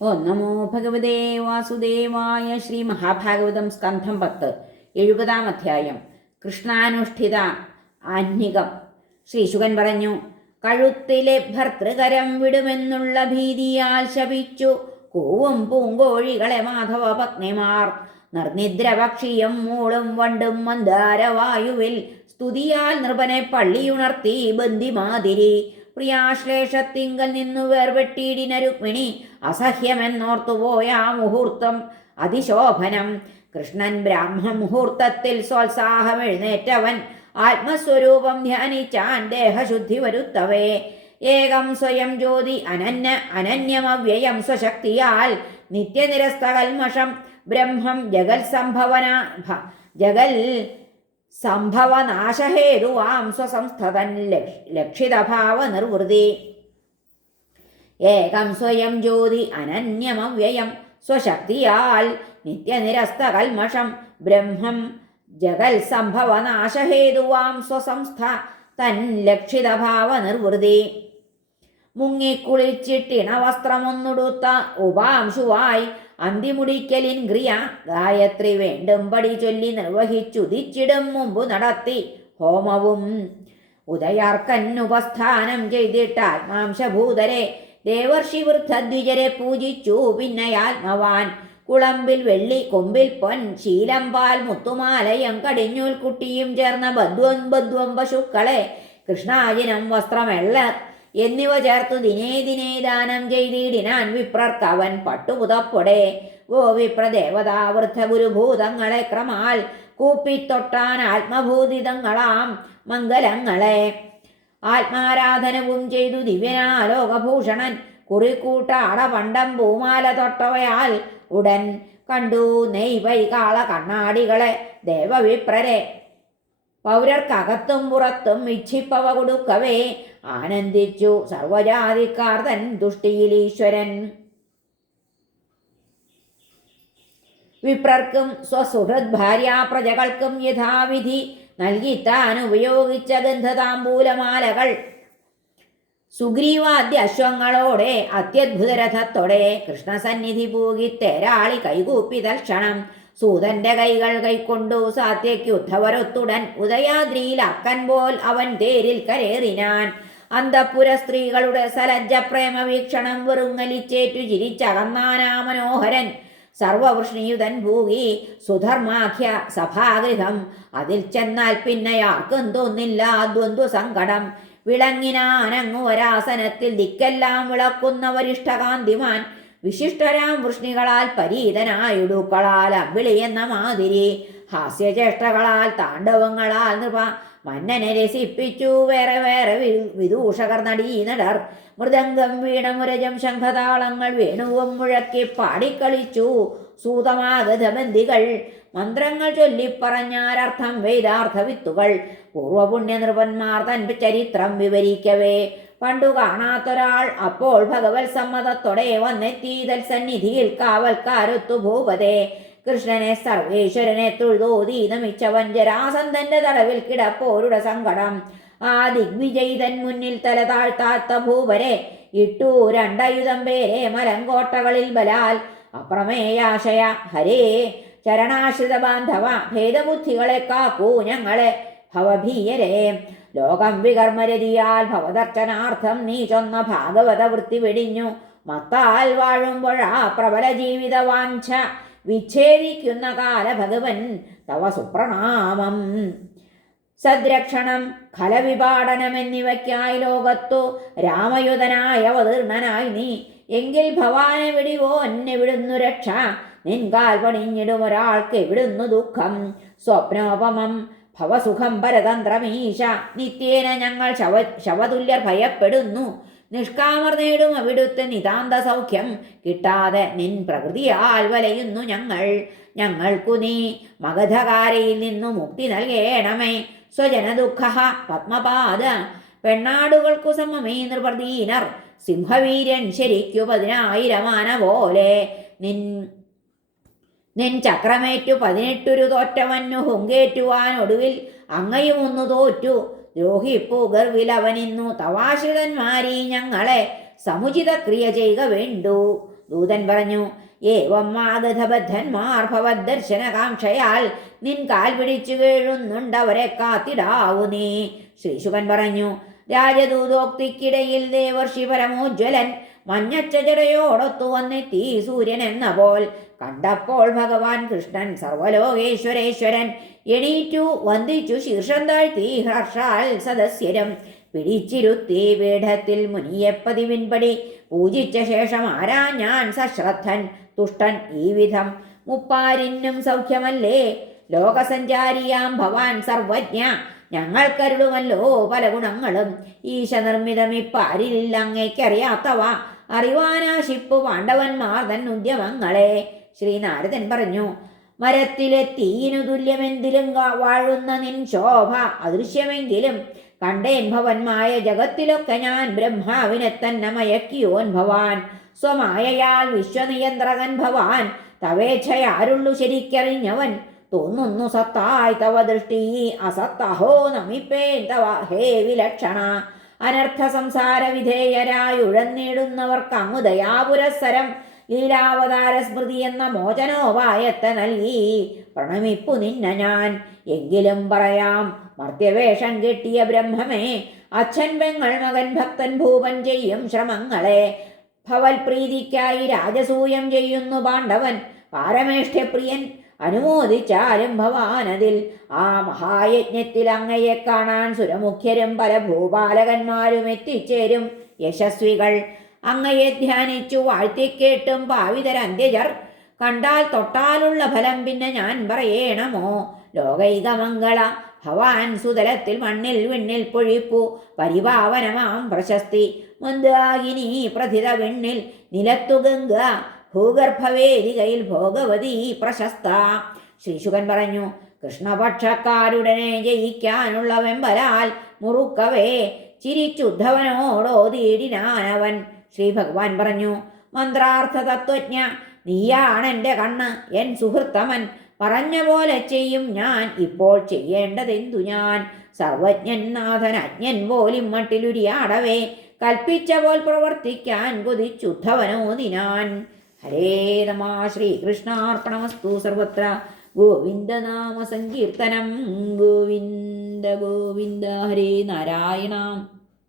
ഓം നമോ ഭഗവതേ വാസുദേവായ. ശ്രീ മഹാഭാഗവതം സ്കന്ധം 10 70-ാം അധ്യായം. കൃഷ്ണാനുഷ്ഠിത ആഹ്നികം. ശ്രീശുകൻ പറഞ്ഞു, കഴുത്തിലെ ഭർതൃകരം വിടുമെന്നുള്ള ഭീതിയാൽ ശപിച്ചു കൂവും പൂങ്കോഴികളെ മാധവ പത്നിമാർ. നിർനിദ്രപക്ഷിയും മൂളും വണ്ടും മന്ദാരവായുവിൽ സ്തുതിയാൽ നൃപനെ പള്ളിയുണർത്തി ബന്ദിമാതിരി. പ്രിയാശ്ലേഷത്തിങ്കൽ നിന്നു വേർവെട്ടിയിടിന രുക്മിണി അസഹ്യമെന്നോർത്തുപോയ ആ മുഹൂർത്തം അതിശോഭനം. കൃഷ്ണൻ ബ്രാഹ്മമുഹൂർത്തത്തിൽ സ്വത്സാഹമെഴുന്നേറ്റവൻ ആത്മസ്വരൂപം ധ്യാനിച്ചാൻ ദേഹശുദ്ധി വരുത്തവേ. ഏകം സ്വയം ജ്യോതി അനന്യമവ്യയം സ്വശക്തിയാൽ നിത്യനിരസ്തകൽമഷം ബ്രഹ്മം ജഗൽ സംഭവനാശഹേതുവാം സ്വസംസ്ഥതൻ ലക്ഷിതഭാവ നിർവൃതി. ഏകം സ്വയം ജ്യോതി അനന്യമവ്യയം സ്വശക്തിയാൽ നിത്യനിരസ്തകൽമഷം ബ്രഹ്മം ജഗൽ സംഭവനാശഹേതുവാം സ്വസംസ്ഥ തൻ ലക്ഷിതഭാവ നിർവൃതി. മുങ്ങിക്കുളിച്ചിട്ടിണ വസ്ത്രമൊന്നുടുത്ത ഉപാംശുവായി അന്തിമുടിക്കലിൻക്രിയ ഗായത്രി വേണ്ടുംപടി ചൊല്ലി നിർവഹിച്ചുദിച്ചിടും മുമ്പു നടത്തി ഹോമവും. ഉദയാർക്കന്നുപസ്ഥാനം ചെയ്തിട്ട് ആത്മാംശഭൂതരെ ദേവർഷി വൃദ്ധദ്വിജരെ പൂജിച്ചു പിന്നയാത്മവാൻ. കുളമ്പിൽ വെള്ളി കൊമ്പിൽ പൊൻ ശീലംപാൽ മുത്തുമാലയം കടിഞ്ഞൂൽ കുട്ടിയും ചേർന്ന ബദ്വം പശുക്കളെ കൃഷ്ണാജിനം വസ്ത്രമെള്ള എന്നിവ ചേർത്തു ദിനേ ദിനേ ദാനം ചെയ്തിടിനാൻ വിപ്രർക്കവൻ പട്ടുപുതപ്പൊടെ. ഗോവിപ്രദേവതാ വൃദ്ധ ഗുരുഭൂതങ്ങളെ ക്രമാൽ കൂപ്പിത്തൊട്ടാൻ ആത്മഭൂതിതങ്ങളാം മംഗലങ്ങളെ. ആത്മാരാധനവും ചെയ്തു ദിവ്യനാലോകഭൂഷണൻ കുറിക്കൂട്ടാട പണ്ടം പൂമാല തൊട്ടവയാൽ ഉടൻ കണ്ടു നെയ് പൈകാള കണ്ണാടികളെ ദേവവിപ്രരെ. പൗരർക്കകത്തും പുറത്തും ഇച്ഛിപ്പവ കൊടുക്കവേ ആനന്ദിച്ചു സർവജാതിക്കാർ തൻ ദുഷ്ടിയിൽ ഈശ്വരൻ. വിപ്രർക്കും സ്വസുഹൃത് ഭാര്യാ പ്രജകൾക്കും യഥാവിധി നൽകിത്താൻ ഉപയോഗിച്ച ഗന്ധതാംബൂലമാലകൾ സുഗ്രീവാദ്യ അശ്വങ്ങളോടെ അത്യദ്ഭുതരഥത്തോടെ കൃഷ്ണസന്നിധി പൂകി തേരാളി കൈകൂപ്പി തൽക്ഷണം സൂതന്റെ കൈകൾ കൈക്കൊണ്ടു സാത്യയ്ക്കുദ്ധവരൊത്തുടൻ ഉദയാദ്രിയിൽ അക്കൻ പോൽ അവൻ തേരിൽ കരേറിനാൻ. അന്തഃപുര സ്ത്രീകളുടെ സലജ്ജ പ്രേമ വീക്ഷണം വെറുങ്ങലിച്ചേറ്റു ചിരിച്ചകന്നാനാ മനോഹരൻ. സർവവൃഷ്ണിയുതൻ ഭൂകി സുധർമാഖ്യ സഭാഗൃഹം. അതിൽ ചെന്നാൽ പിന്നെയാർക്കും തോന്നില്ല ദ്വന്ദ്വ സങ്കടം. വിളങ്ങിനാനങ്ങു വരാസനത്തിൽ ദിക്കെല്ലാം വിളക്കുന്ന വരിഷ്ഠകാന്തിമാൻ. വിശിഷ്ടരാം വൃഷ്ണികളാൽ പരീതനായുടുക്കളാൽ അമ്പിളി എന്ന മാതിരി. ഹാസ്യചേഷ്ടകളാൽ താണ്ഡവങ്ങളാൽ നൃപ മന്നനെ രസിപ്പിച്ചു വേറെ വേറെ വിദൂഷകർ നടീനടർ. മൃദംഗം വീണമുരജം ശംഖതാളങ്ങൾ വേണുവും മുഴക്കി പാടിക്കളിച്ചു സൂതമാഗതബന്ധികൾ. മന്ത്രങ്ങൾ ചൊല്ലിപ്പറഞ്ഞാരർത്ഥം വേദാർത്ഥ വിത്തുകൾ. പൂർവപുണ്യനൃപന്മാർ തൻ ചരിത്രം വിവരിക്കവേ പണ്ടു കാണാത്തൊരാൾ അപ്പോൾ ഭഗവത് സമ്മതത്തോടെ വന്നെത്തീതൽ സന്നിധിയിൽ കാവൽക്കാരൊത്തു ഭൂപതേ. കൃഷ്ണനെ സർവേശ്വരനെ തൊഴുതോതി നമിച്ചവൻ ജരാസന്ധന്റെ തടവിൽ കിടപ്പോരുടെ സങ്കടം. ആ ദിഗ്വിജയിതൻ മുന്നിൽ തല താഴ്ത്താത്ത ഭൂപരെ ഇട്ടു രണ്ടയുധം പേരെ മലങ്കോട്ടകളിൽ ബലാൽ. അപ്രമേയാശയ ഹരേ ചരണാശ്രിത ബാന്ധവ ഭേദബുദ്ധികളെ കാക്കൂ ഞങ്ങളെ ഭവഭീയരെ. ലോകം വികർമ്മരതിയാൽ ഭവദർച്ചനാർത്ഥം നീ ചൊന്ന ഭാഗവത വൃത്തി വെടിഞ്ഞു മത്താൽ വാഴുമ്പോഴാ പ്രബല ജീവിത വാഞ്ച വിച്ഛേദിക്കുന്ന കാല ഭഗവൻ തവ സുപ്രണാമം. സദ്രക്ഷണം ഖലവിപാടനം എന്നിവയ്ക്കായി ലോകത്തു രാമയുധനായ അവതീർണനായി നീ. എങ്കിൽ ഭവാനെ വിടിവോ എന്നെവിടുന്നു രക്ഷ. നിൻകാൽ പണിഞ്ഞിടും ഒരാൾക്ക് എവിടുന്നു ദുഃഖം. സ്വപ്നോപമം ഭവസുഖം പരതന്ത്രമീശ. നിത്യേന ഞങ്ങൾ ശവതുല്യർ ഭയപ്പെടുന്നു. നിഷ്കാമർ നേടും അവിടുത്തെ നിതാന്ത സൗഖ്യം കിട്ടാതെ നിൻ പ്രകൃതിയാൽ വലയുന്നു ഞങ്ങൾ. ഞങ്ങൾക്കു നീ മഗധകാരയിൽ നിന്നു മുക്തി നൽകേണമേ. സ്വജനദുഃഖ പത്മപാദ പെണ്ണാടുകൾക്കു സമമേ നൃപർദീനർ. സിംഹവീര്യൻ ശരിക്കു 10,000 ആന പോലെ. നിൻ ചക്രമേറ്റു 18 തോറ്റവന്നു ഹുങ്കേറ്റുവാൻ ഒടുവിൽ അങ്ങയും ഒന്നു തോറ്റു. ദ്രോഹിപ്പു ഗർവിലവനിന്നു തവാശ്രിതന്മാരീ ഞങ്ങളെ സമുചിത ക്രിയ ചെയ്യുക വേണ്ടു. ദൂതൻ പറഞ്ഞു, ഏവം മാഗധബദ്ധന്മാർ ഭവദ്ദർശനകാംക്ഷയാൽ നിൻ കാൽ പിടിച്ചു വീഴുന്നുണ്ടവരെ കാത്തിടാവു നീ. ശ്രീശുകൻ പറഞ്ഞു, രാജദൂതോക്തിക്കിടയിൽ ദേവർഷി പരമോജ്വലൻ മഞ്ഞച്ചജടയോടൊത്തു വന്നെത്തി സൂര്യൻ എന്ന പോൽ. കണ്ടപ്പോൾ ഭഗവാൻ കൃഷ്ണൻ സർവലോകേശ്വരേശ്വരൻ എണീറ്റു വന്ദിച്ചു ശീർഷം താഴ്ത്തി ഹർഷാൽ സദസ്യരും പിടിച്ചിരുത്തി പീഠത്തിൽ മുനിയെ പതിവിൻപടി പൂജിച്ച ശേഷം ആരാഞ്ഞാൻ സശ്രദ്ധൻ തുഷ്ടൻ ഈ വിധം, മുപ്പാരിനും സൗഖ്യമല്ലേ ലോകസഞ്ചാരിയാം ഭവാൻ സർവജ്ഞ, ഞങ്ങൾക്കരുളുമല്ലോ പല ഗുണങ്ങളും. ഈശ നിർമ്മിതമിപ്പാരിൽ അങ്ങേക്കറിയാത്തവ അറിവാനാശിപ്പു പാണ്ഡവന്മാർ തൻ ഉദ്യമങ്ങളെ. ശ്രീനാരദൻ പറഞ്ഞു, മരത്തിലെ തീയിനു തുല്യമെന്തിലും വാഴുന്ന നിൻ ശോഭ അദൃശ്യമെങ്കിലും കണ്ടേൻ ഭവന്മായ ജഗത്തിലൊക്കെ ഞാൻ ബ്രഹ്മാവിനെ തന്നെ മയക്കിയോൻ ഭവാൻ. സ്വമായയാൽ വിശ്വനിയന്ത്രകൻ ഭവാൻ, തവേച്ഛയാരുള്ളു ശരിക്കറിഞ്ഞവൻ. തോന്നുന്നു സത്തായി തവ ദൃഷ്ടി അസത്തഹോ നമിപ്പേൻ തവ ഹേ വിലക്ഷണ. അനർത്ഥ സംസാര വിധേയരായുഴന്നിടുന്നവർക്ക് അങ്ങു ദയാപുരസ്സരം ലീലാവതാര സ്മൃതി എന്ന മോചനോപായത്തെ നൽകി പ്രണമിപ്പു നിന്ന ഞാൻ. എങ്കിലും പറയാം മർത്യവേഷം കെട്ടിയ ബ്രഹ്മമേ, അച്ഛൻ പെങ്ങൾ മകൻ ഭക്തൻ ഭൂപൻ ചെയ്യും ശ്രമങ്ങളെ ഭവൽപ്രീതിക്കായി രാജസൂയം ചെയ്യുന്നു പാണ്ഡവൻ. പാരമേഷ്ഠ്യപ്രിയൻ അനുമോദിച്ചാലും ഭവാനതിൽ ആ മഹായജ്ഞത്തിൽ അങ്ങയെ കാണാൻ സുരമുഖ്യരും പല ഭൂപാലകന്മാരും എത്തിച്ചേരും യശസ്വികൾ. അങ്ങയെ ധ്യാനിച്ചു വാഴ്ത്തിക്കേട്ടും പാവിതരന്ത്യജർ കണ്ടാൽ തൊട്ടാലുള്ള ഫലം പിന്നെ ഞാൻ പറയേണമോ. ലോകൈകമംഗള ഭവാൻ സുതലത്തിൽ മണ്ണിൽ വിണ്ണിൽ പൊഴിപ്പു പരിപാവനമാം പ്രശസ്തി. മന്ദാകിനി പ്രഥിത വിണ്ണിൽ നിലത്തു ഗംഗ ഭൂഗർഭവേദികയിൽ ഭോഗവതി പ്രശസ്ത. ശ്രീശുകൻ പറഞ്ഞു, കൃഷ്ണപക്ഷക്കാരുടനെ ജയിക്കാനുള്ള വെമ്പലാൽ മുറുക്കവേ ചിരിച്ചുദ്ധവനോടോതിയിടിനാനവൻ. ശ്രീ ഭഗവാൻ പറഞ്ഞു, മന്ത്രാർത്ഥ തത്വജ്ഞ നീയാണെൻ്റെ കണ്ണ് എൻ സുഹൃത്തമൻ. പറഞ്ഞ പോലെ ചെയ്യും ഞാൻ, ഇപ്പോൾ ചെയ്യേണ്ടതെന്തു ഞാൻ. സർവജ്ഞൻ നാഥൻ അജ്ഞൻ പോലും മട്ടിലുരിയാടവേ കൽപ്പിച്ച പോൽ പ്രവർത്തിക്കാൻ കൊതിച്ചുദ്ധവനോദിനാൻ. ഹരേ നമ. ശ്രീകൃഷ്ണാർപ്പണമസ്തു. സർവത്ര ഗോവിന്ദനാമ സങ്കീർത്തനം. ഗോവിന്ദ ഗോവിന്ദ. ഹരേ നാരായണ.